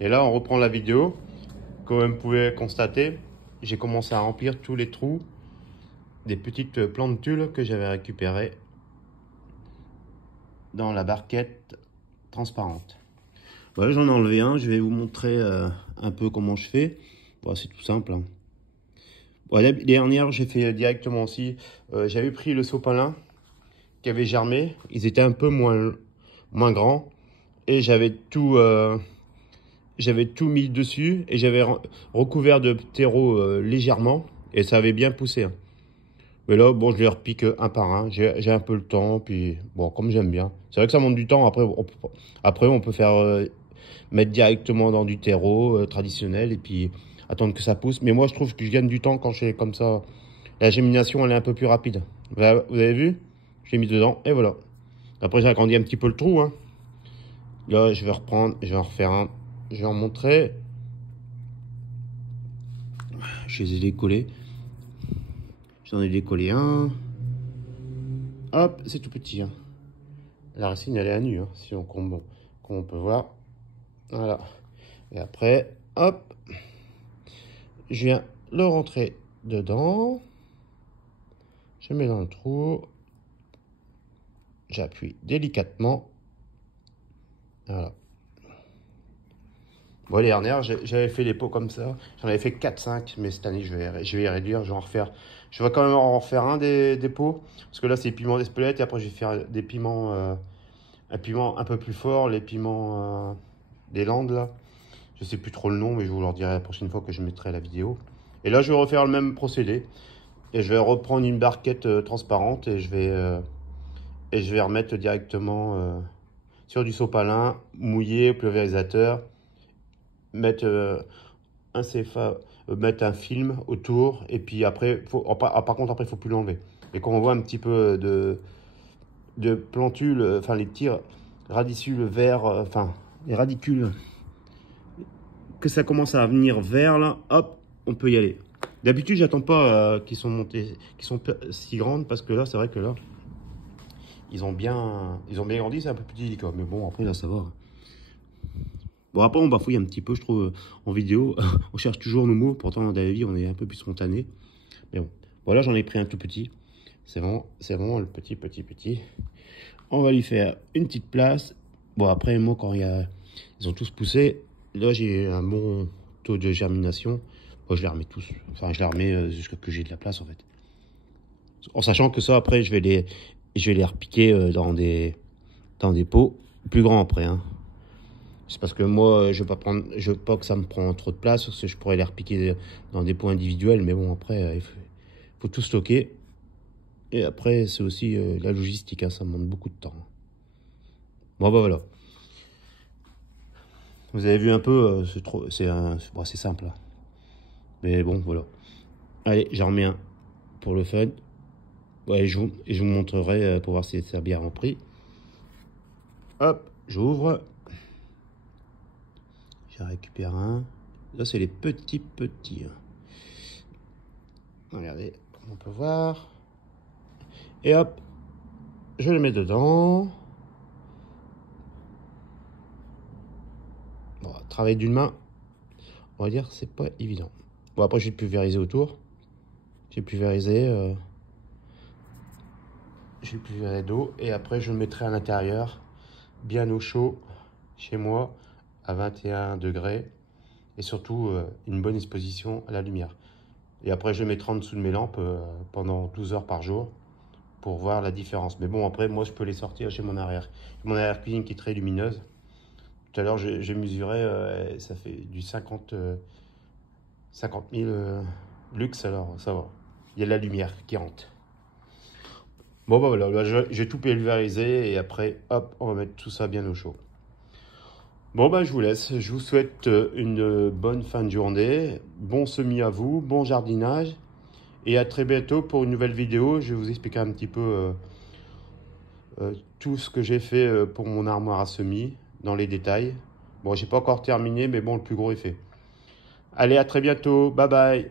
Et là, on reprend la vidéo. Comme vous pouvez constater, j'ai commencé à remplir tous les trous des petites plantes tulle que j'avais récupérées dans la barquette transparente. Voilà, j'en ai enlevé un. Je vais vous montrer un peu comment je fais. Bon, c'est tout simple, hein. Bon, les dernières, j'ai fait directement aussi. J'avais pris le sopalin qui avait germé. Ils étaient un peu moins grands. Et j'avais tout mis dessus et j'avais recouvert de terreau légèrement et ça avait bien poussé, hein. Mais là, bon, je les repique un par un. J'ai un peu le temps, puis bon, comme j'aime bien. C'est vrai que ça monte du temps. Après, on peut faire mettre directement dans du terreau traditionnel et puis attendre que ça pousse. Mais moi, je trouve que je gagne du temps quand je fais comme ça. La gémination, elle est un peu plus rapide. Vous avez vu? J'ai mis dedans et voilà. Après, j'ai agrandi un petit peu le trou, hein. Là, je vais reprendre, je vais en refaire un. Je vais en montrer. Je les ai décollés. J'en ai décollé un. Hop, c'est tout petit, hein. La racine, elle est à nu, hein, si on, comme on peut voir. Voilà. Et après, hop, je viens le rentrer dedans. Je mets dans le trou. J'appuie délicatement. Voilà. Bon, les dernières, j'avais fait les pots comme ça. J'en avais fait 4-5, mais cette année, je vais y réduire. Je vais en refaire. Je vais quand même en refaire un des pots. Parce que là, c'est piment d'Espelette. Et après, je vais faire des piments, un piment un peu plus fort. Les piments des Landes, là. Je sais plus trop le nom, mais je vous leur dirai la prochaine fois que je mettrai la vidéo. Et là, je vais refaire le même procédé. Et je vais reprendre une barquette transparente et je vais remettre directement sur du sopalin, mouillé, pulvérisateur. Mettre mettre un film autour et puis après par contre après il faut plus l'enlever, et quand on voit un petit peu de plantules, enfin les petits radicules verts, enfin les radicules, que ça commence à venir vert là, hop, on peut y aller. D'habitude j'attends pas qu'ils sont montés, qu'ils sont si grandes, parce que là c'est vrai que là ils ont bien grandi, c'est un peu plus délicat, mais bon après là ça va. Bon, après, on bafouille un petit peu, je trouve, en vidéo. On cherche toujours nos mots. Pourtant, dans la vie, on est un peu plus spontané. Mais bon, voilà, j'en ai pris un tout petit. C'est vraiment le petit. On va lui faire une petite place. Bon, après, moi, quand ils ont tous poussé, là, j'ai un bon taux de germination. Moi, je les remets tous. Enfin, je les remets jusqu'à ce que j'ai de la place, en fait. En sachant que ça, après, je vais les repiquer dans des pots plus grands après, hein. C'est parce que moi, je veux pas que ça me prend trop de place, parce que je pourrais les repiquer dans des pots individuels, mais bon, après, il faut tout stocker. Et après, c'est aussi la logistique, hein, ça demande beaucoup de temps. Bon, bah voilà. Vous avez vu un peu, c'est simple, hein. Mais bon, voilà. Allez, j'en remets un pour le fun. Ouais, je vous montrerai pour voir si ça a bien rempli. Hop, j'ouvre. J'en récupère un. Là, c'est les petits. Regardez, on peut voir. Et hop, je le mets dedans. Bon, travail d'une main, on va dire, c'est pas évident. Bon, après, je vais pulvériser autour. J'ai pulvérisé d'eau. Et après, je le mettrai à l'intérieur, bien au chaud, chez moi, à 21 degrés. Et surtout, une bonne exposition à la lumière. Et après, je le mettrai en dessous de mes lampes pendant 12 heures par jour pour voir la différence. Mais bon, après, moi, je peux les sortir chez mon arrière-cuisine qui est très lumineuse. Tout à l'heure, j'ai mesuré, ça fait du 50 000 lux, alors ça va. Il y a de la lumière qui rentre. Bon, bah voilà, là, j'ai tout pulvérisé et après, hop, on va mettre tout ça bien au chaud. Bon, bah je vous laisse. Je vous souhaite une bonne fin de journée. Bon semis à vous, bon jardinage. Et à très bientôt pour une nouvelle vidéo. Je vais vous expliquer un petit peu tout ce que j'ai fait pour mon armoire à semis dans les détails. Bon, j'ai pas encore terminé, mais bon, le plus gros est fait. Allez, à très bientôt. Bye bye.